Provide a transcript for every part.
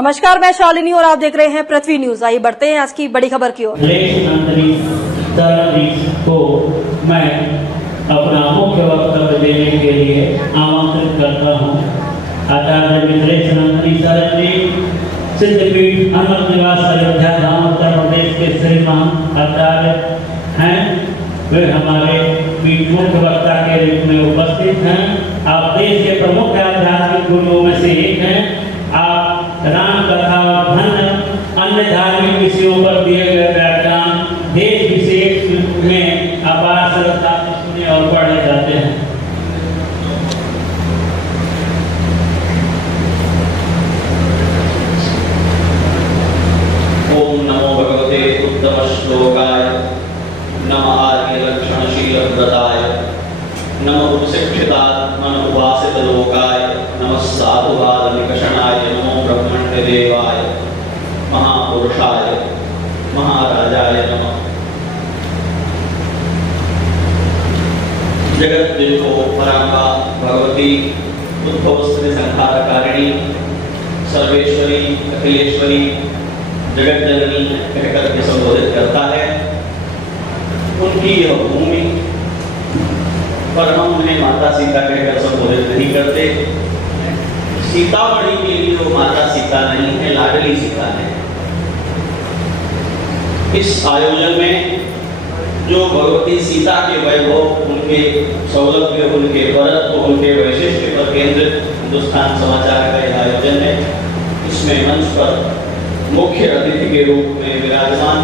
नमस्कार, मैं शालिनी और आप देख रहे हैं पृथ्वी न्यूज। आइए बढ़ते हैं आज की बड़ी खबर की ओर। को मैं अपना मुख्य वक्तव्य देने के लिए आमंत्रित करता हूँ। आचार्य मिथिलेश नंदनी शरण जी सिद्धपीठ अनंत निवास अयोध्या धाम उत्तर प्रदेश के श्रीमान आचार्य हैं। वे हमारे बीच मुख्य वक्ता के रूप में उपस्थित हैं। आप देश के प्रमुख आध्यात्मिक गुरुओं में से एक हैं। आप राम कथा और धर्म अन्य धार्मिक विषयों पर दिए गए व्याख्यान देश विशेष में अपार श्रद्धा से सुने और पढ़े जाते हैं। ओम नमो भगवते उत्तम श्लोकाय नमः आर्य लक्षणशील व्रताय नमः उपशिक्षितात्मन उपासित लोकाय नमः साधुवाद निकषणाय नमो ब्रह्मण्य देवाय महापुरुषाय महाराजाय नमः। जगत जिनको परांबा भगवती उद्भव स्थिति संहारकारिणी सर्वेश्वरी अखिलेश्वरी जगत जननी कहकर के संबोधित करता है, उनकी यह भूमि पर हम उन्हें माता सीता कहकर संबोधित नहीं करते। सीतामढ़ी के लिए वो माता सीता नहीं है, लाडली सीता है। इस आयोजन में जो भगवती सीता के वैभव, उनके सौलभ्य, उनके परत्व, उनके वैशिष्ट्य पर केंद्रित हिंदुस्तान समाचार का यह आयोजन है। इसमें मंच पर मुख्य अतिथि के रूप में विराजमान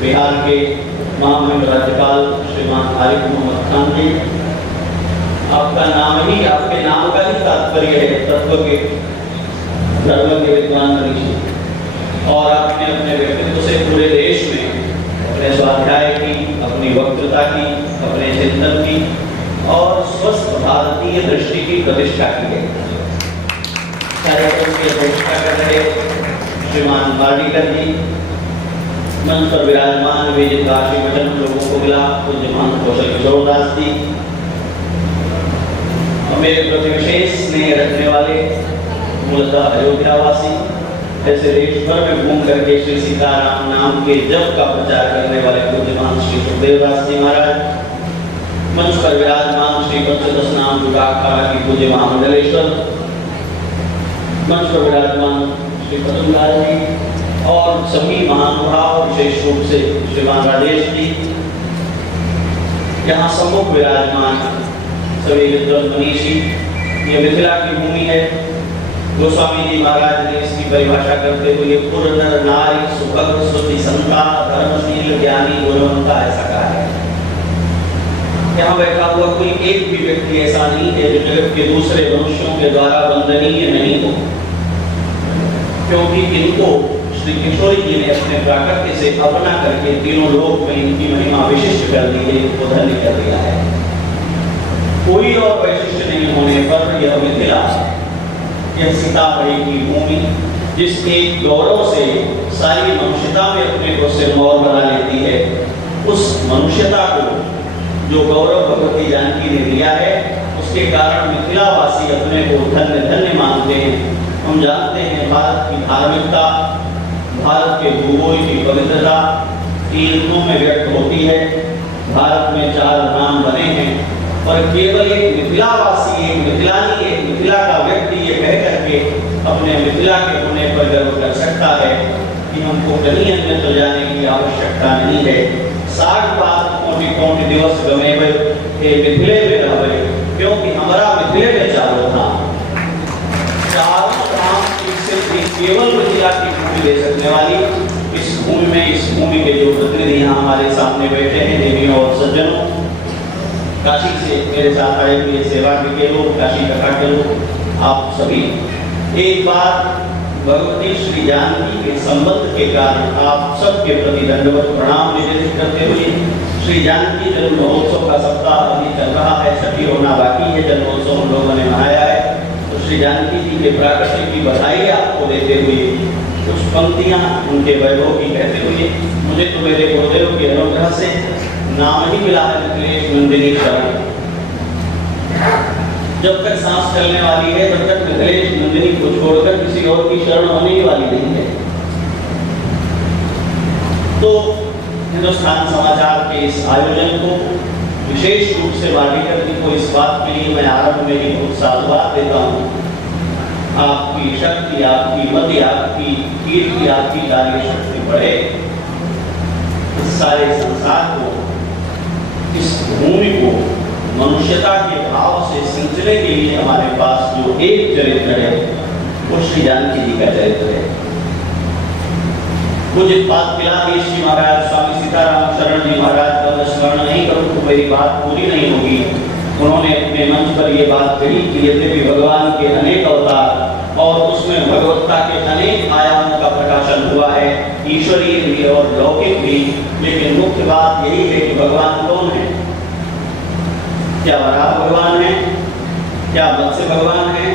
बिहार के महामहिम राज्यपाल श्रीमान आरिफ मोहम्मद खान जी। आपका नाम ही, आपके नाम का ही तात्पर्य है तत्व के, धर्म के विद्वान ऋषि, और आपने अपने व्यक्तित्व से पूरे देश में अपने स्वाध्याय की, अपनी वक्तृता की, अपने चिंतन की और स्वस्थ भारतीय दृष्टि की प्रतिष्ठा की है। कार्यक्रम की अध्यक्षता कर रहे श्रीमान वार्डिकर जी, मंच पर विराजमान विजित राशि वचन लोगों को मिला पूज्य महंत कौशल किशोर दास जी, और मेरे प्रति विशेष स्नेह रखने वाले मूलतः अयोध्यावासी, ऐसे देश भर में घूम करके श्री सीताराम नाम के जप का प्रचार करने वाले पूज्य महंत श्री सुखदेव दास जी महाराज, मंच पर विराजमान श्री पंचदश नाम जुगाखाड़ा की पूज्य महामंडलेश्वर, मंच पर विराजमान श्री पतंगाल जी और सभी महानुभाव, विशेष रूप से श्रीमान राजेश जी, यहाँ सम्मुख विराजमान सभी विद्वान मनीषी। ये मिथिला की भूमि है। गोस्वामी जी महाराज ने इसकी परिभाषा करते हुए पुर नर नारी सुभग सुति संता धर्मशील ज्ञानी गुणवंता ऐसा कहा है। यहाँ बैठा हुआ कोई एक भी व्यक्ति ऐसा नहीं है जो जगत के दूसरे मनुष्यों के द्वारा वंदनीय नहीं हो, क्योंकि इनको श्री किशोरी जी ने अपने प्राकृत्य से अपना करके तीनों लोक में इनकी महिमा विशिष्ट कर दी है, इनको धन्य कर दिया है। कोई और वैशिष्ट नहीं होने पर यह मिथिला, यह सीतामढ़ी की भूमि, जिसके गौरव से सारी मनुष्यता में अपने को सिरमौर बना लेती है, उस मनुष्यता को जो गौरव भगवती जानकी ने दिया है, उसके कारण मिथिलावासी अपने को धन्य धन्य मानते हैं। हम जानते हैं भारत की धार्मिकता, भारत के भूगोल की पवित्रता तीर्थों में व्यक्त होती है। भारत में 4 धाम बने हैं और केवल एक मिथिलावासी, एक मिथिलानी, एक मिथिला का व्यक्ति ये कह करके अपने मिथिला के होने पर गर्व कर सकता है कि हमको कहीं अन्यत्र जाने की आवश्यकता नहीं है। 60 बात कोटि दिवस गमे के मिथिले में रहे, क्योंकि हमारा मिथिले में चारों धाम, चारों धाम केवल मिथिला की भूमि दे सकने वाली इस भूमि में, इस भूमि के जो प्रतिनिधि यहाँ हमारे सामने बैठे हैं, देवियों और सज्जनों, काशी से मेरे साथ आए हुए सेवा के लोग, काशी कथा के लोग, आप सभी, एक बार भगवती श्री जानकी के संबंध के कारण आप सबके प्रति दंडवत प्रणाम निवेदित करते हुए श्री जानकी जन्म महोत्सव का सप्ताह अभी चल रहा है, छठी होना बाकी है। जन्मोत्सव हम लोगों ने मनाया है, तो श्री जानकी जी के प्राकट्य की बधाई आपको देते हुए कुछ पंक्तियां उनके वैभव की कहते हुए, मुझे तो मेरे गुरुदेव के अनुग्रह से नाम ही मिला है मिथिलेश नंदिनी शरण। जब तक सांस चलने वाली है तब तक मिथिलेश नंदिनी को छोड़कर किसी और की शरण होने ही वाली नहीं है। तो हिंदुस्तान समाचार के इस आयोजन को विशेष रूप से वालीकर जी को इस बात के लिए मैं आरंभ में ही बहुत साधुवाद देता हूँ। आपकी शक्ति, आपकी मति, आपकी कीर्ति, आपकी कार्य शक्ति बढ़े। इस सारे संसार को, इस भूमि को मनुष्यता के भाव से सिंचने के लिए हमारे पास जो एक चरित्र है वो श्री जानकी जी का चरित्र है। मुझे बात पिलाधीश जी महाराज, स्वामी सीताराम शरण जी महाराज का मैं स्मरण नहीं करूं तो मेरी बात पूरी नहीं होगी। उन्होंने अपने मंच पर ये बात कही कि यद्यपि भगवान के अनेक अवतार और उसमें भगवत्ता के अनेक आयामों का प्रकाशन हुआ है, ईश्वरीय भी और लौकिक भी, लेकिन मुख्य बात यही है कि भगवान कौन है। क्या वराह भगवान है, क्या मत्स्य भगवान है,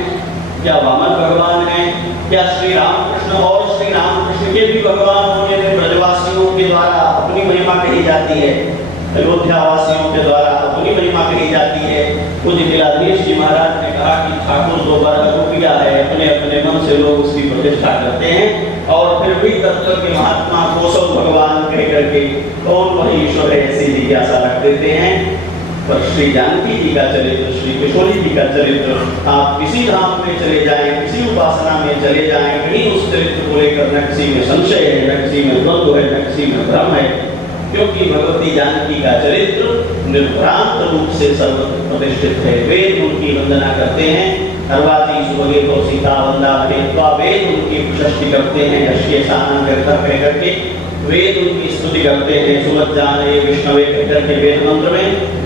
क्या वामन भगवान है, क्या श्री रामकृष्ण और श्री रामकृष्ण के भी भगवान होने में ब्रजवासियों के द्वारा अपनी महिमा कही जाती है, अयोध्या वासियों के द्वारा अपनी महिमा कही जाती है। पूज्य पिलाधीश जी महाराज ने कहा कि ठाकुर दो बार रुपया है, अपने अपने मन से लोग उसकी प्रतिष्ठा करते हैं और फिर भी तत्व के महात्मा कोसव भगवान कह करके कौन वही ईश्वर है ऐसी जिज्ञासा रख देते हैं। पर श्री जानकी जी का चरित्र, श्री किशोरी जी का चरित्र, आप किसी धाम में चले जाएं, किसी उपासना में चले जाएं, कहीं उस चरित्र को लेकर न किसी में संशय है, न किसी में द्वंद्व है, न किसी में भ्रम है, क्योंकि भगवती जानकी का चरित्र निर्भ्रांत रूप से सर्वत्र प्रतिष्ठित है। वेद उनकी वंदना करते हैं, अर्वाची सुभगे को सीता वंदा भेदवा, वेद उनकी प्रशस्ति करते हैं, यश्य शानन कह करके वेद उनकी स्तुति करते हैं। सुमज्जाने विष्णवे कह करके वेद मंत्र में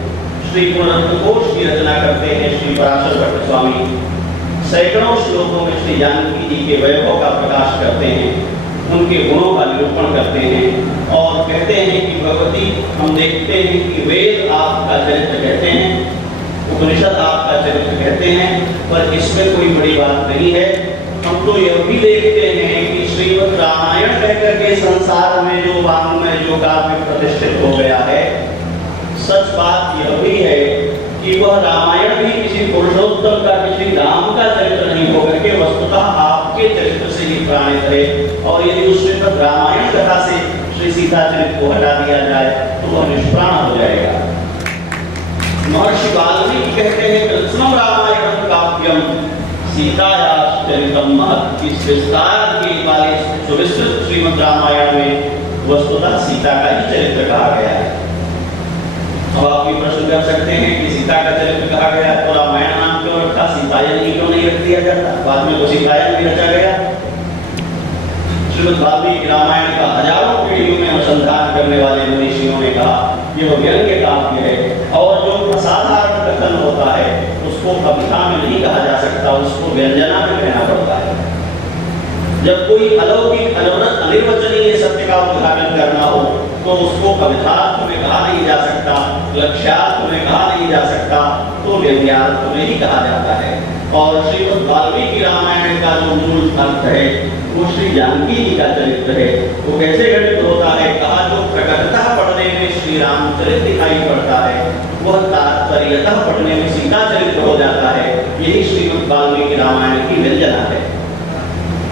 श्री गुणरत्नकोश की रचना करते हैं श्री पराशर भट्ट स्वामी। सैकड़ों श्लोकों में श्री जानकी जी के वैभव का प्रकाश करते हैं, उनके गुणों का निरूपण करते हैं और कहते हैं कि भगवती, हम देखते हैं कि वेद आपका चरित्र कहते हैं, उपनिषद आपका चरित्र कहते हैं, पर इसमें कोई बड़ी बात नहीं है। हम तो यह भी देखते हैं कि श्रीमद् रामायण कहकर के संसार में जो वाङ्मय जो काव्य प्रतिष्ठित हो गया है, सच बात यह भी है कि वह रामायण भी किसी पुरुषोत्तम का, किसी राम का चरित्र नहीं होकर के वस्तुतः आपके चरित्र से ही प्राणित है। और यदि उस श्रीमद् रामायण कथा से श्री सीता चरित्र को हटा दिया जाए तो वह निष्प्राण हो जाएगा। महर्षि वाल्मीकि कहते हैं कृष्णम रामायणम काव्यम सीतायाश्च चरितम महत्। इस विस्तार के वाले सुविस्तृत श्रीमद् रामायण में वस्तुतः सीता का ही चरित्र कहा गया है। अब आप ये प्रश्न कर सकते हैं कि सीता का चरित्र कहा गया तो रामायण नाम क्यों रखा, सीतायन ही क्यों नहीं रख दिया जाता? बाद में तो सीतायन भी रचा गया। श्रीमद् वाल्मीकि रामायण का हजारों पीढ़ियों में अनुसंधान करने वाले ऋषियों ने कहा यह व्यंग्य काव्य है और जो असाधारण कथन होता है उसको कविता में नहीं कहा जा सकता, उसको व्यंजना में कहना पड़ता है। जब कोई अलौकिक, अनवरत, अनिर्वचनीय सत्य का उद्घाटन करना हो तो उसको कवितार्थ में कहा नहीं जा सकता, लक्ष्यार्थ में कहा नहीं जा सकता, तो व्यंग्यार्थ में ही कहा जाता है। और श्रीमद् वाल्मीकि रामायण का जो मूल अर्थ है वो श्री जानकी जी का चरित्र है। वो कैसे घटित होता है? कहा जो प्रकटतः पढ़ने में श्री रामचरित्र दिखाई पड़ता है वह तात्पर्यतः पढ़ने में सीता चरित्र हो जाता है। यही श्रीमद् वाल्मीकि रामायण की व्यंजना है।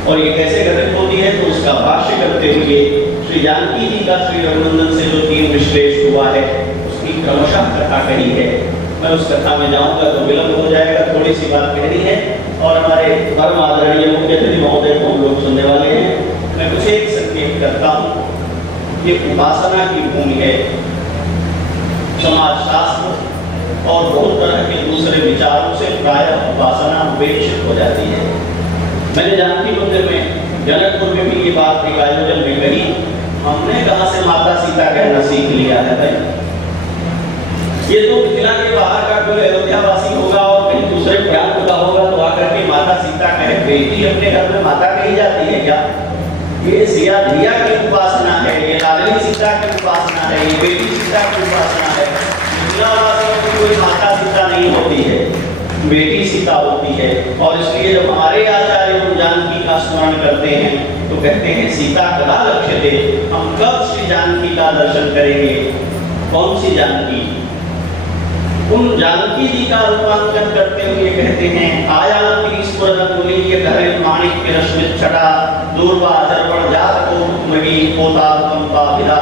और ये कैसे घटित होती है तो उसका भाष्य करते हुए श्री जानकी जी का श्री रघुनंदन से जो 3 विश्लेष हुआ है उसकी क्रमशः कथा कही है। मैं उस कथा में जाऊंगा तो विलंब हो जाएगा, थोड़ी सी बात कहनी है और हमारे परम आदरणीय मुख्य अतिथि महोदय को हम लोग सुनने वाले हैं। मैं कुछ एक संकेत करता हूँ। ये उपासना की भूमि है, समाज शास्त्र और बहुत तरह के दूसरे विचारों से प्रायः उपासना उपेक्षित हो जाती है। मैंने जानकी मंदिर में जनकपुर में भी ये बात एक आयोजन में कही, हमने कहाँ से माता सीता कहना सीख लिया है भाई? ये तो मिथिला के बाहर का कोई अयोध्यावासी होगा और कहीं दूसरे प्रांत का होगा तो आकर के माता सीता कहे। बेटी अपने घर में माता कही जाती है क्या? ये सिया धिया की उपासना है, ये लाडली सीता की उपासना है, ये बेटी सीता की उपासना है। मिथिलावासियों की कोई माता सीता नहीं होती है, बेटी सीता होती है। और इसलिए जब हमारे आचार्य जानकी का स्मरण करते हैं तो कहते हैं सीता कदा लक्ष्यते, हम कब श्री जानकी का दर्शन करेंगे? कौन सी जानकी? उन जानकी जी का रूपांतरण करते हुए कहते हैं आयाति स्फुरदुली के धरे माणिक के रश्मित छटा दूरबा दर्पण जात को मगी पोता कंपा विदा।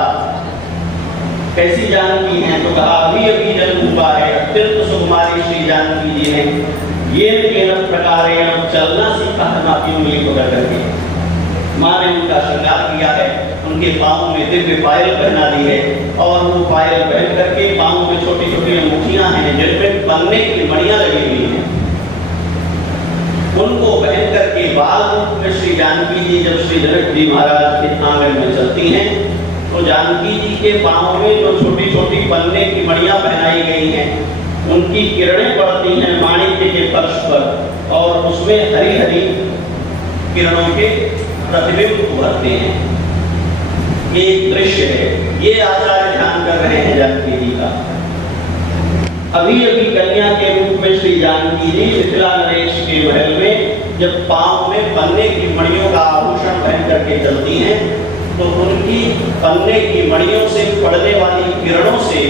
कैसी जानकी हैं तो कहा अभी अभी जन्म हुआ है अत्यंत सुकुमारी श्री जानकी जी ने ये केवल प्रकार चलना सीखा है माँ की उंगली पकड़ करके। माँ ने उनका श्रृंगार किया है, उनके पाँव में दिव्य पायल पहना दी है और वो पायल पहन करके पाँव में छोटी छोटी अंगूठियां हैं जिनमें पन्ने की मणियां लगी हुई हैं। उनको पहन करके बाल रूप में श्री जानकी जी जब श्री जनक जी महाराज के आंगन में चलती हैं तो जानकी जी के पाँव में जो छोटी छोटी पन्ने की मणियां पहनाई गई हैं उनकी किरणें पड़ती हैं माणिक्य के फर्श पर और उसमें हरी हरी किरणों के प्रतिबिंब उभरते हैं। ये दृश्य है, ये आचार्य ध्यान कर रहे हैं जानकी जी का। अभी अभी कन्या के रूप में श्री जानकी जी मिथिला नरेश के महल में जब पांव में पन्ने की मणियों का आभूषण पहन करके चलती हैं तो उनकी पन्ने की मणियों से पड़ने वाली किरणों से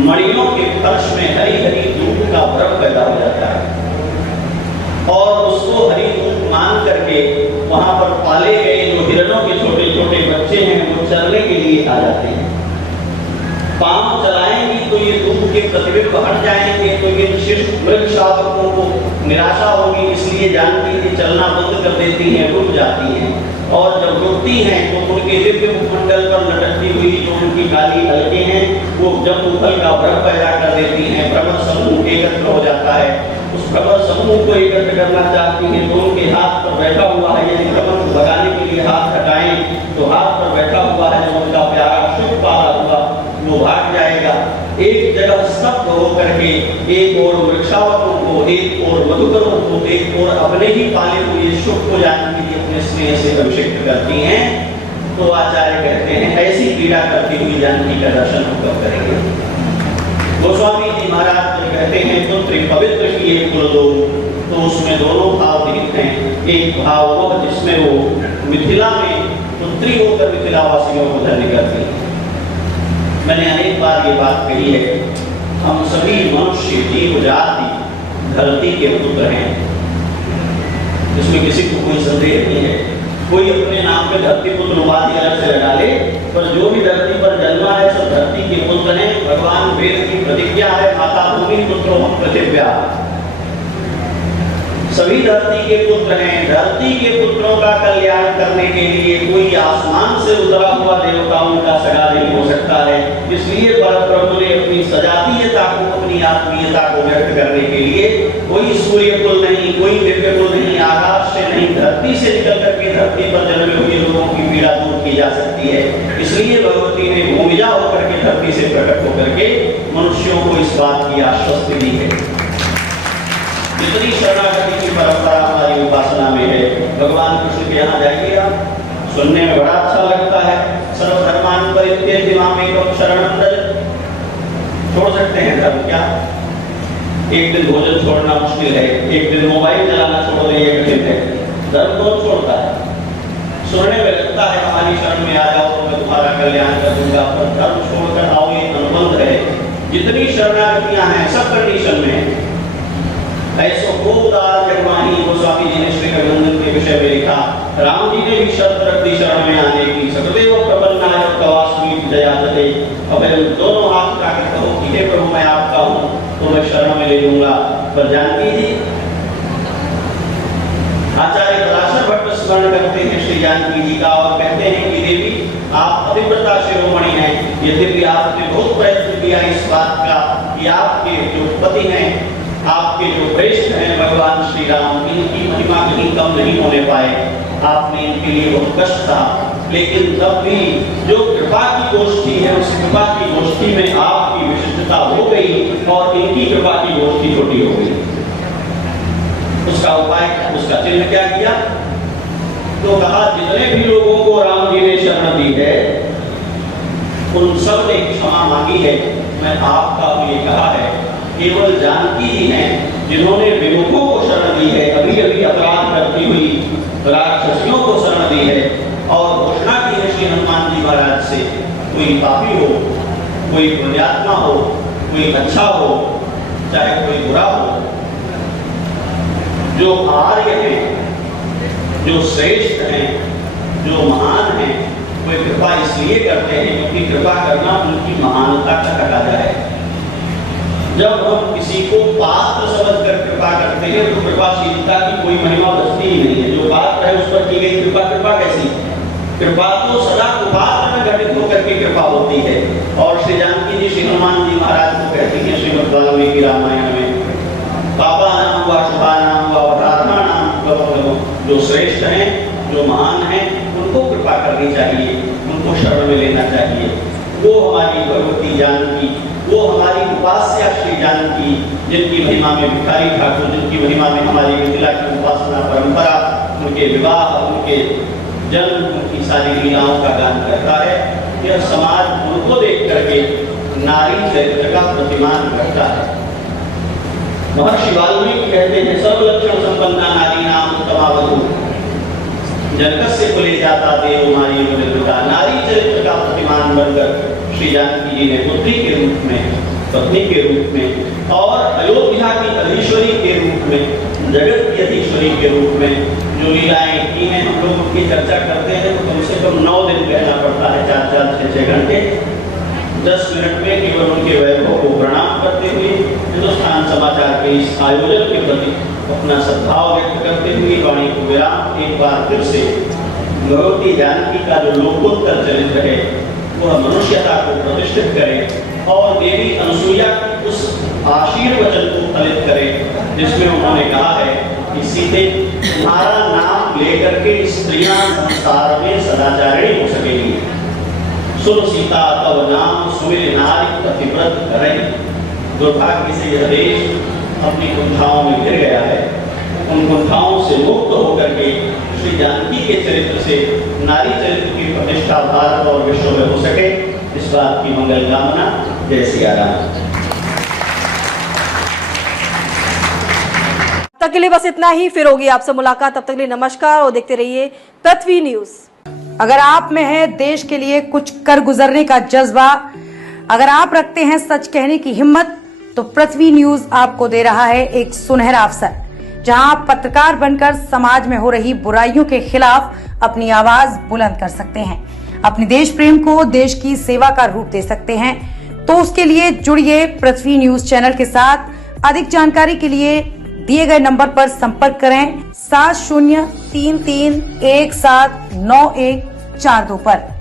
मणियों के फर्श में हरी हरी धूप का भ्रम पैदा हो जाता है और उसको हरी धूप मान करके वहां पर पाले गए जो हिरणों के छोटे छोटे बच्चे हैं वो चलने के लिए आ जाते हैं। पांव चलाएंगी तो ये धूप के प्रतिबिंब हट जाएंगे तो ये शिष्ट मृग शावकों को निराशा होगी, इसलिए जानकी जी चलना बंद कर देती हैं, रुक जाती हैं और जब रुकती हैं तो उनके दिव्य मुखमंडल पर लटकती हुई जो उनकी काली अलकें हैं वो जब उथल का भ्रम पैदा कर देती हैं। भ्रमर समूह एकत्र हो जाता है, उस भ्रमर समूह को एकत्र करना चाहती हैं तो उनके हाथ पर बैठा हुआ है यदि भ्रमर को भगाने के लिए हाथ हटाएं तो हाथ पर बैठा हुआ है जो उनका प्यारा शुभ पाला हुआ वो भाग जाएगा। एक जगह स्तब्ध होकर के एक और वृक्षावकों को, एक और मधुकरों को, एक और अपने ही पाले हुए शुभ को जानकी जी अपने स्नेह से अभिषेक करती हैं। तो आचार्य कहते हैं ऐसी पीड़ा करती हुई जानकी का दर्शन हम कब करेंगे। गोस्वामी जी महाराज जब कहते हैं पुत्र पवित्र किए कुल दो तो उसमें दोनों भाव निहित हैं। एक भाव वो जिसमें वो मिथिला में पुत्री होकर मिथिला वासियों को धन्य करती है। मैंने अनेक बार ये बात कही है, हम सभी मनुष्य जीव जाति धरती के पुत्र हैं, इसमें किसी को कोई संदेह नहीं है। कोई अपने नाम पे धरती पुत्र उपाधि अलग से लगा ले, पर जो भी धरती पर जन्मा है सब धरती के पुत्र हैं। भगवान वेद की प्रतिज्ञा है माता भूमि पुत्रो हम पृथिव्या, सभी धरती के पुत्र हैं। धरती के पुत्रों का कल्याण करने के लिए कोई आसमान से उतरा हुआ देवताओं का सगा नहीं हो सकता है। इसलिए परमप्रभु ने अपनी सजातीयता को, अपनी आत्मीयता को व्यक्त करने के लिए कोई सूर्य कुल नहीं, कोई दिव्य कुल नहीं, आकाश से नहीं, धरती से निकल करके धरती पर जन्मे हुए लोगों की पीड़ा दूर की जा सकती है। इसलिए भगवती ने भूमिजा होकर के धरती से प्रकट होकर के मनुष्यों को इस बात की आश्वस्ति दी है। जितनी शरणागति की परंपरा हमारी उपासना में है, भगवान कृष्ण के यहाँ जाइए आप, सुनने में बड़ा अच्छा लगता है। सर्वधर्मान परित्यज्य मामेकं शरणं व्रज। छोड़ सकते हैं धर्म क्या? एक दिन भोजन छोड़ना मुश्किल है, एक दिन मोबाइल चलाना छोड़ दें ये कठिन है। धर्म कौन छोड़ता है? सुनने में लगता है हमारी शरण में आ जाओ तो मैं तुम्हारा कल्याण कर दूंगा, पर धर्म छोड़कर आओ ये अनुबंध है। जितनी शरणागतियां हैं सब कंडीशन में ऐसो को उदार जगमाही। गोस्वामी जी ने श्री रघुनंदन के विषय में लिखा, राम जी ने भी शर्त रख दी शरण में आने की। सकदेव प्रपन्नाय तवास्मी दयादते। अब दोनों हाथ उठाकर कहो कि हे प्रभु मैं आपका हूँ तो मैं शरण में ले लूंगा। पर जानकी जी आचार्य पराशर भट्ट स्मरण करते हैं श्री जानकी जी का और कहते हैं कि देवी आप पतिव्रता शिरोमणि हैं, यद्यपि आपने बहुत प्रयत्न किया इस बात का कि आपके जो पति हैं, आपके जो श्रेष्ठ हैं भगवान श्री राम, इनकी महिमा कहीं कम नहीं होने पाए। आपने इनके लिए बहुत कष्ट था, लेकिन तब भी जो कृपा की गोष्ठी है उस कृपा की गोष्ठी में आपकी विशिष्टता हो गई और इनकी कृपा की गोष्ठी छोटी हो गई। उसका उपाय, उसका चिन्ह क्या किया? तो कहा जितने भी लोगों को राम जी ने शरण दी है उन सब ने क्षमा मांगी है। मैं आपका ये कहा है, केवल जानकी ही हैं जिन्होंने विमुखों को शरण दी है, अभी अभी अपराध करती हुई राक्षसियों को शरण दी है और घोषणा की है श्री हनुमान जी महाराज से, कोई पापी हो, कोई पुण्यात्मा हो, कोई अच्छा हो, चाहे कोई बुरा हो, जो आर्य हैं, जो श्रेष्ठ हैं, जो महान हैं, वे कृपा इसलिए करते हैं क्योंकि कृपा करना उनकी महानता का तकाजा है। जब हम किसी को पात्र समझकर कृपा करते हैं तो कृपाशीलता की कोई महिमा बचती ही नहीं है। जो पात्र है उस पर की गई कृपा, कृपा कैसी? कृपा तो सदा कुपात्र में घटित होकर के कृपा होती है। और श्री जानकी जी श्री हनुमान जी महाराज को कहती हैं श्रीमद् वाल्मीकि रामायण में, पापा नाम व शुभा नाम व धर्मा नाम, जो श्रेष्ठ हैं, जो महान हैं, उनको कृपा करनी चाहिए, उनको शरण में लेना चाहिए। वो हमारी भगवती जानकी, वो हमारी उपास्या श्री जानकी, जिनकी महिमा में भिखारी ठाकुर, जिनकी महिमा में हमारी मिथिला की उपासना परंपरा, उनके विवाह, उनके जन्म, उनकी सारी लीलाओं का गान करता है। यह समाज उनको देख करके नारी चरित्र का प्रतिमान करता है। महर्षि वाल्मीकि कहते हैं, सर्वलक्षण संपन्ना नारी नाम उत्तमा वधू, जनकस्य कुले जाता देव मारी मुदिता। नारी चरित्र का प्रतिमान बनकर श्री जानकी जी ने पुत्री के रूप में, पत्नी के रूप में और अयोध्या की अधीश्वरी के रूप में, जगत की अधीश्वरी के रूप में जो लीलाएं की हैं, हम लोग उनकी चर्चा करते हैं तो कम से कम 9 दिन कहना पड़ता है, 4-4, 6-6 घंटे। 10 मिनट में केवल उनके वैभव को प्रणाम करते हुए हिंदुस्तान समाचार के इस आयोजन के प्रति अपना सद्भाव व्यक्त करते हुए वाणी को विराम एक बार फिर से भगवती जानकी का जो लोकोत्तर चरित्र है वह मनुष्यता को प्रतिष्ठित करे और देवी अनसुईया की उस आशीर्वचन को फलित करे जिसमें उन्होंने कहा है कि सीते, तुम्हारा नाम लेकर के स्त्रियां संसार में सदाचारिणी हो सकेंगी। सुन सीता तव नाम सुमिर नारी पतिव्रत करें। दुर्भाग्य से यह देश अपनी कुंठाओं में घिर गया है। उन कुंठाओं से मुक्त होकर के श्री जानकी के चरित्र से नारी चरित्र की प्रतिष्ठा भारत और विश्व में हो सके, इस बात की मंगल कामना। जय सिया राम। तब तक के लिए बस इतना ही, फिर होगी आपसे मुलाकात। तब तक के लिए नमस्कार और देखते रहिए पृथ्वी न्यूज। अगर आप में है देश के लिए कुछ कर गुजरने का जज्बा, अगर आप रखते हैं सच कहने की हिम्मत, तो पृथ्वी न्यूज आपको दे रहा है एक सुनहरा अवसर, जहां आप पत्रकार बनकर समाज में हो रही बुराइयों के खिलाफ अपनी आवाज बुलंद कर सकते हैं, अपने देश प्रेम को देश की सेवा का रूप दे सकते हैं। तो उसके लिए जुड़िए पृथ्वी न्यूज चैनल के साथ। अधिक जानकारी के लिए दिए गए नंबर पर संपर्क करें 7033179142 पर।